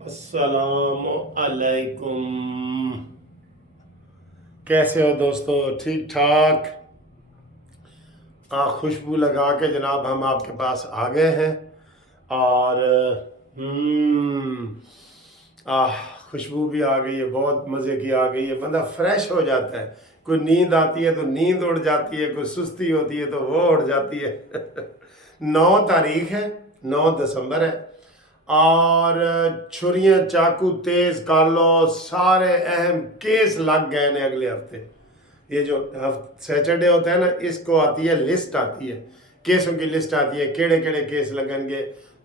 अस्सलाम अलैकुम। कैसे हो दोस्तों? ठीक ठाक। खुशबू लगा के जनाब हम आपके पास आ गए हैं और हम्म, खुशबू भी आ गई है, बहुत मज़े की आ गई है। बंदा फ्रेश हो जाता है। कोई नींद आती है तो नींद उड़ जाती है, कोई सुस्ती होती है तो वो उड़ जाती है। 9 तारीख है, 9 दिसंबर है और छुरियां चाकू तेज कर लो, सारे अहम केस लग गए ने अगले हफ्ते। ये जो सैटरडे होता है ना, इसको आती है लिस्ट, आती है केसों की लिस्ट आती है, केड़े केड़े केस लगेंगे।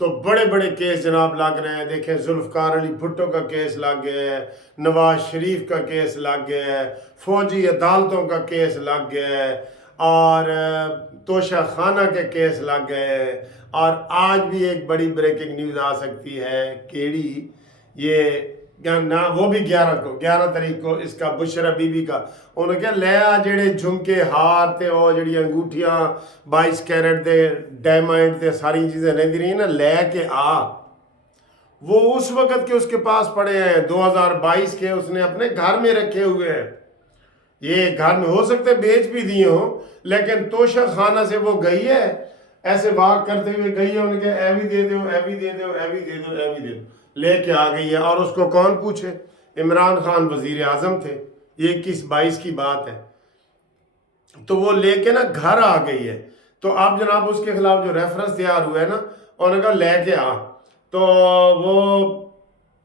तो बड़े बड़े केस जनाब लग रहे हैं। देखें, जुल्फ़कार अली भुट्टो का केस लग गया है, नवाज शरीफ का केस लग गया है, फौजी अदालतों का केस लग गया है और तोशा खाना के केस लग गए हैं। और आज भी एक बड़ी ब्रेकिंग न्यूज़ आ सकती है। केड़ी ये ना, वो भी 11 तारीख को इसका बुशरा बीबी का उन्होंने क्या लिया, जेड़े झुमके हार ते और जड़ी अंगूठियां 22 कैरेट दे डायमंड ते सारी चीज़ें लेंदी रही ना, ले के आ। वो उस वक़्त के उसके पास पड़े हैं, 2022 के, उसने अपने घर में रखे हुए हैं। ये घर में हो सकते बेच भी दिए हो, लेकिन तोशा खाना से वो गई है, ऐसे वाक करते हुए गई है। उनके ए भी दे दो, ए भी दे दो, ए भी दे दो, ए भी दे दो, लेके आ गई है। और उसको कौन पूछे? इमरान खान वजीर आजम थे, ये 21-22 की बात है। तो वो लेके ना घर आ गई है। तो अब जनाब उसके खिलाफ जो रेफरेंस तैयार हुआ है ना, उन्होंने कहा लेके आ। तो वो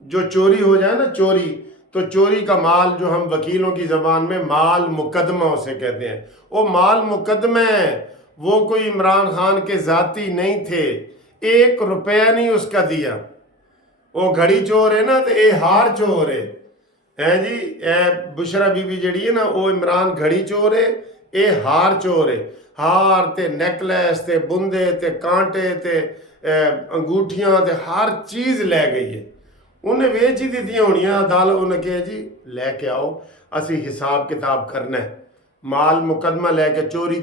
जो चोरी हो जाए ना, चोरी, तो चोरी का माल, जो हम वकीलों की ज़बान में माल मुकदमा उसे कहते हैं, वो माल मुकदमे है। वो कोई इमरान खान के ज़ाती नहीं थे, 1 रुपया नहीं उसका दिया। वो घड़ी चोर है ना, तो ये हार चोर है जी। बुशरा बीबी जड़ी है ना, वो इमरान घड़ी चोर है, ये हार चोर है। हार ते नेकलेस ते बुंदे ते कांटे ते अंगूठियां ते हर चीज़ ले गई है। उन्हें वेच ही दी होनी। अदालत उन्हें कहा जी लैके आओ, असी हिसाब किताब करना है। माल मुकदमा लैके चोरी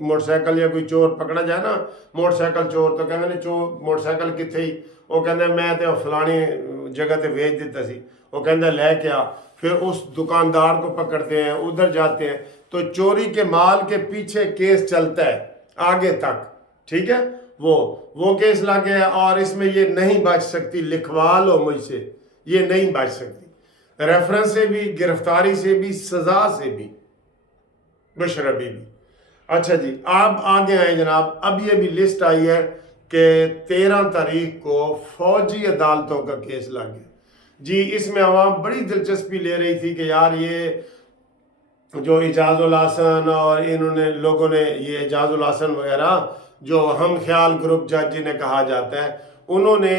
मोटरसाइकिल, या कोई चोर पकड़ा जाए ना, मोटरसाइकिल चोर, तो कहते चोर मोटरसाइकिल कितने ही, वो कहते मैं तो फलानी जगह ते वेच दिता सी। वो कहते लैके आ, फिर उस दुकानदार को पकड़ते हैं, उधर जाते हैं। तो चोरी के माल के पीछे केस चलता है आगे तक, ठीक है। वो केस लग गया और इसमें ये नहीं बच सकती, लिखवा लो मुझसे, ये नहीं बच सकती। रेफरेंस से भी, गिरफ्तारी से भी, सजा से भी। बुशरा बीबी। अच्छा जी, आप आगे आए जनाब। अब ये भी लिस्ट आई है कि 13 तारीख को फौजी अदालतों का केस लग गया जी। इसमें आवाम बड़ी दिलचस्पी ले रही थी कि यार ये जो इजाजुल हसन और इन्होंने लोगों ने, ये इजाजुल हसन वगैरह जो हम ख्याल ग्रुप जज जिन्हें कहा जाता है, उन्होंने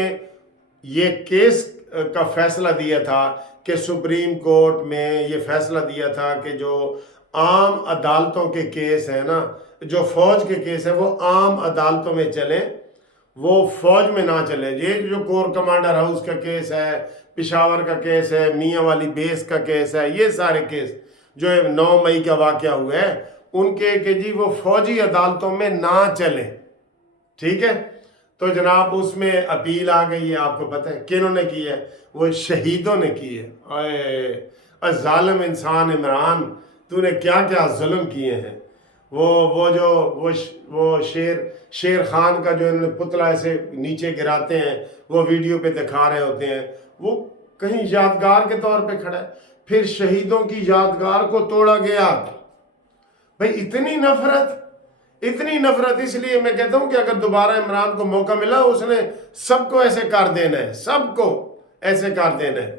ये केस का फैसला दिया था कि सुप्रीम कोर्ट में ये फैसला दिया था कि जो आम अदालतों के केस हैं ना, जो फौज के केस हैं, वो आम अदालतों में चले, वो फौज में ना चले। ये जो कोर कमांडर हाउस का केस है, पिशावर का केस है, मियाँ वाली बेस का केस है, ये सारे केस जो 9 मई का वाक़या हुआ है, उनके कि जी वो फौजी अदालतों में ना चले, ठीक है। तो जनाब उसमें अपील आ गई है। आपको पता है किन्होंने की है? वो शहीदों ने की है। अरे जालिम इंसान इमरान, तूने क्या क्या जुल्म किए हैं। वो शेर खान का जो इन्होंने पुतला ऐसे नीचे गिराते हैं, वो वीडियो पे दिखा रहे होते हैं, वो कहीं यादगार के तौर पे खड़ा है। फिर शहीदों की यादगार को तोड़ा गया। भाई इतनी नफरत, इतनी नफरत। इसलिए मैं कहता हूं कि अगर दोबारा इमरान को मौका मिला, उसने सबको ऐसे कर देना है, सबको ऐसे कर देना है।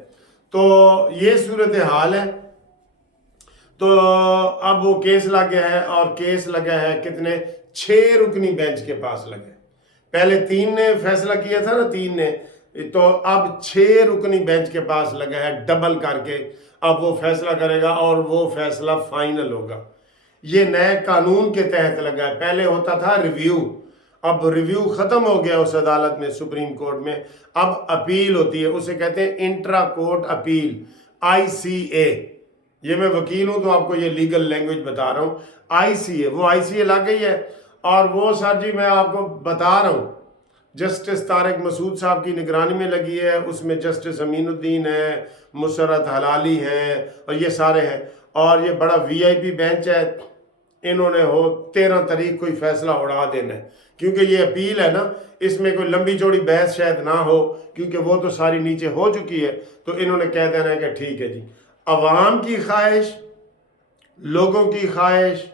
तो ये सूरत हाल है। तो अब वो केस लग गया है, और केस लगा है कितने? 6 रुकनी बेंच के पास लगे। पहले 3 ने फैसला किया था ना, 3 ने, तो अब 6 रुकनी बेंच के पास लगा है, डबल करके अब वो फैसला करेगा और वो फैसला फाइनल होगा। ये नए कानून के तहत लगा है। पहले होता था रिव्यू, अब रिव्यू खत्म हो गया उस अदालत में, सुप्रीम कोर्ट में। अब अपील होती है, उसे कहते हैं इंट्रा कोर्ट अपील, ICA। ये मैं वकील हूं तो आपको ये लीगल लैंग्वेज बता रहा हूं। ICA, वो ICA लग गई है। और वो सर जी मैं आपको बता रहा हूं, जस्टिस तारिक मसूद साहब की निगरानी में लगी है, उसमें जस्टिस अमीनुद्दीन है, मुसरत हलाली हैं और ये सारे हैं, और ये बड़ा वीआईपी बेंच है। इन्होंने हो 13 तारीख कोई फैसला उड़ा देना है, क्योंकि ये अपील है ना, इसमें कोई लंबी चौड़ी बहस शायद ना हो, क्योंकि वो तो सारी नीचे हो चुकी है। तो इन्होंने कह देना है कि ठीक है जी, अवाम की ख्वाहिश, लोगों की ख्वाहिश,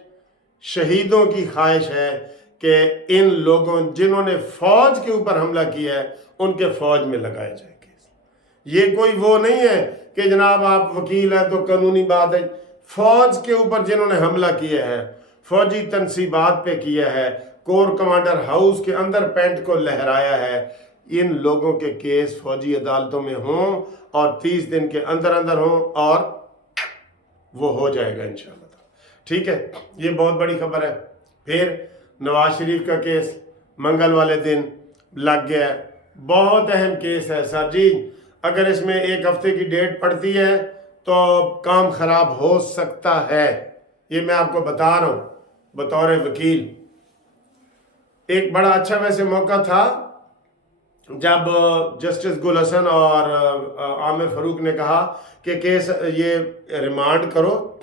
शहीदों की ख्वाहिश है कि इन लोगों जिन्होंने फौज के ऊपर हमला किया है उनके फौज में लगाए जाए केस। ये कोई वो नहीं है कि जनाब आप वकील हैं तो कानूनी बात है। फौज के ऊपर जिन्होंने हमला किया है, फौजी तनसीबात पे किया है, कोर कमांडर हाउस के अंदर पैंट को लहराया है, इन लोगों के केस फौजी अदालतों में हों और 30 दिन के अंदर अंदर हों, और वो हो जाएगा इंशाल्लाह। ठीक है, ये बहुत बड़ी खबर है। फिर नवाज शरीफ का केस मंगल वाले दिन लग गया है, बहुत अहम केस है सर जी। अगर इसमें 1 हफ्ते की डेट पड़ती है तो काम खराब हो सकता है, ये मैं आपको बता रहा हूँ बतौर वकील। एक बड़ा अच्छा वैसे मौका था जब जस्टिस गुल हसन और आमिर फारूक ने कहा कि केस ये रिमांड करो।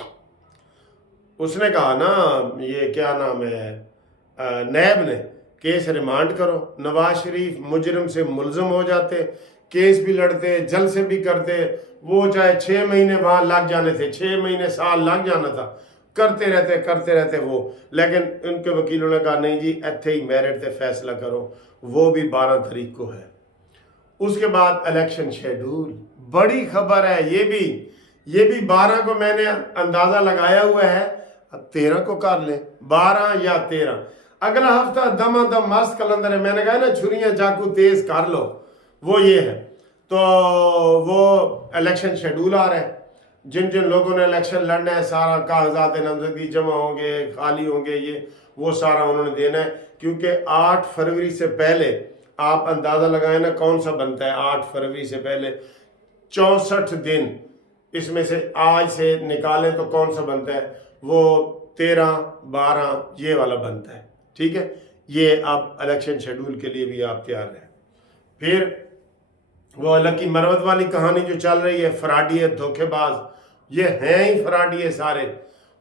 उसने कहा ना, ये क्या नाम है, नैब ने, केस रिमांड करो। नवाज शरीफ मुजरिम से मुलजम हो जाते, केस भी लड़ते, जल से भी करते, वो चाहे 6 महीने वहाँ लग जाने थे, 6 महीने साल लग जाना था, करते रहते वो। लेकिन उनके वकीलों ने कहा नहीं जी, इत्थे ही मेरिट से फैसला करो। वो भी 12 तारीख को है। उसके बाद इलेक्शन शेड्यूल, बड़ी खबर है ये भी 12 को मैंने अंदाज़ा लगाया हुआ है, अब 13 को कर लें, 12 या 13, अगला हफ्ता दमादम मस्त कलंदर है। मैंने कहा ना, छुरियाँ चाकू तेज कर लो, वो ये है। तो वो इलेक्शन शेड्यूल आ रहा है, जिन जिन लोगों ने इलेक्शन लड़ना है, सारा कागजात नामजदगी जमा होंगे, खाली होंगे, ये वो सारा उन्होंने देना है। क्योंकि 8 फरवरी से पहले आप अंदाज़ा लगाएं ना कौन सा बनता है। 8 फरवरी से पहले 64 दिन, इसमें से आज से निकालें तो कौन सा बनता है, वो 13, 12 ये वाला बनता है। ठीक है, ये आप इलेक्शन शेड्यूल के लिए भी आप तैयार रहें। फिर वो लकी मरवत वाली कहानी जो चल रही है, फराडी है, धोखेबाज, ये हैं ही फराडी है सारे।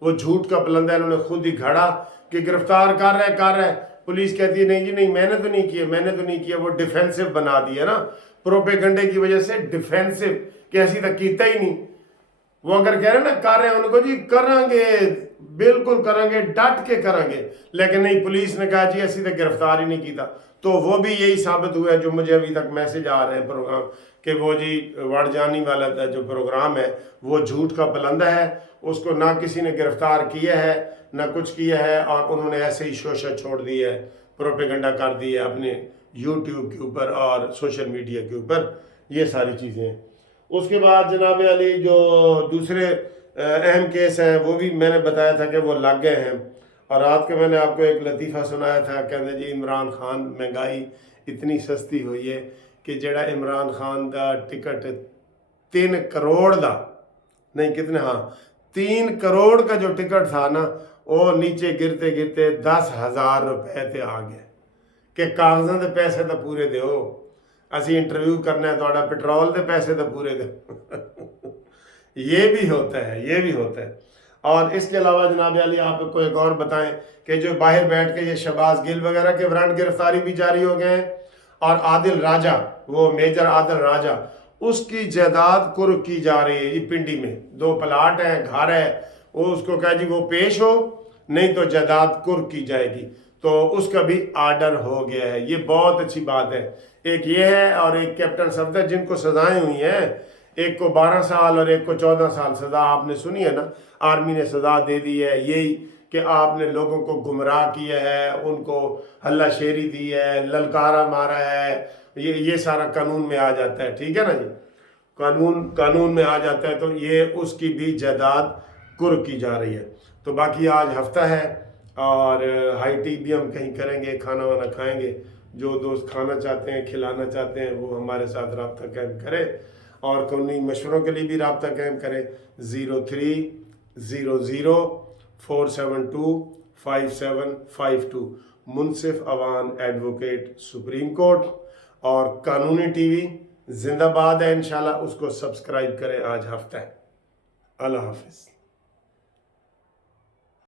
वो झूठ का पलंदा इन्होंने खुद ही घड़ा कि गिरफ्तार कर रहा है। पुलिस कहती है नहीं जी नहीं, मैंने तो नहीं किया। वो डिफेंसिव बना दिया ना, प्रोपेगंडे की वजह से डिफेंसिव, कि ऐसी तक कीता ही नहीं। वो अगर कह रहे ना कर रहे हैं, उनको जी करांगे, बिल्कुल करांगे, डट के करांगे, लेकिन नहीं, पुलिस ने कहा जी ऐसी तक गिरफ्तार ही नहीं किया। तो वो भी यही साबित हुआ है, जो मुझे अभी तक मैसेज आ रहे हैं प्रोग्राम कि वो जी वड़जानी वाला जो प्रोग्राम है वो झूठ का पलंदा है, उसको ना किसी ने गिरफ्तार किया है ना कुछ किया है, और उन्होंने ऐसे ही शोशा छोड़ दी है, प्रोपेगंडा कर दी है अपने यूट्यूब के ऊपर और सोशल मीडिया के ऊपर, ये सारी चीज़ें हैं। उसके बाद जनाब अली जो दूसरे अहम केस हैं वो भी मैंने बताया था कि वो लग गए हैं। और रात के मैंने आपको एक लतीफ़ा सुनाया था, कहते जी इमरान खान, महंगाई इतनी सस्ती हुई है कि जड़ा इमरान खान का टिकट 3 करोड़ का नहीं, कितने, हाँ 3 करोड़ का जो टिकट था ना, वो नीचे गिरते गिरते 10,000 रुपए ते आ गए कि कागजां के पैसे तो पूरे दो, असी इंटरव्यू करना है, थोड़ा पेट्रोल के पैसे तो पूरे दो। ये भी होता है। और इसके अलावा जनाब अली आपको एक और बताएं कि जो बाहर बैठ के ये शहबाज गिल वगैरह के वारंट गिरफ्तारी भी जारी हो गए हैं, और आदिल राजा, वो मेजर आदिल राजा, उसकी जायदाद कुर्क की जा रही है। ये पिंडी में 2 प्लाट हैं, घर है, वो उसको कहा जी वो पेश हो, नहीं तो जायदाद कुर्क की जाएगी। तो उसका भी आर्डर हो गया है, ये बहुत अच्छी बात है। एक ये है, और एक कैप्टन सफदर जिनको सजाएं हुई हैं, एक को 12 साल और एक को 14 साल सज़ा आपने सुनी है ना, आर्मी ने सज़ा दे दी है, यही कि आपने लोगों को गुमराह किया है, उनको हल्ला शेरी दी है, ललकारा मारा है, ये सारा कानून में आ जाता है। ठीक है ना जी, कानून में आ जाता है। तो ये उसकी भी जायदाद कुर्क की जा रही है। तो बाकी आज हफ्ता है और हाई टी भी हम कहीं करेंगे, खाना वाना खाएंगे। जो दोस्त खाना चाहते हैं, खिलाना चाहते हैं, वो हमारे साथ रब्ता कायम करें, और कानूनी मशवरों के लिए भी रब्ता कायम करें। 0300 472 5752 منصف اوان ایڈوکیٹ سپریم کورٹ اور قانونی ٹی وی زندہ باد ہے انشاءاللہ، اس کو سبسکرائب کریں، آج ہفتہ ہے۔ اللہ حافظ۔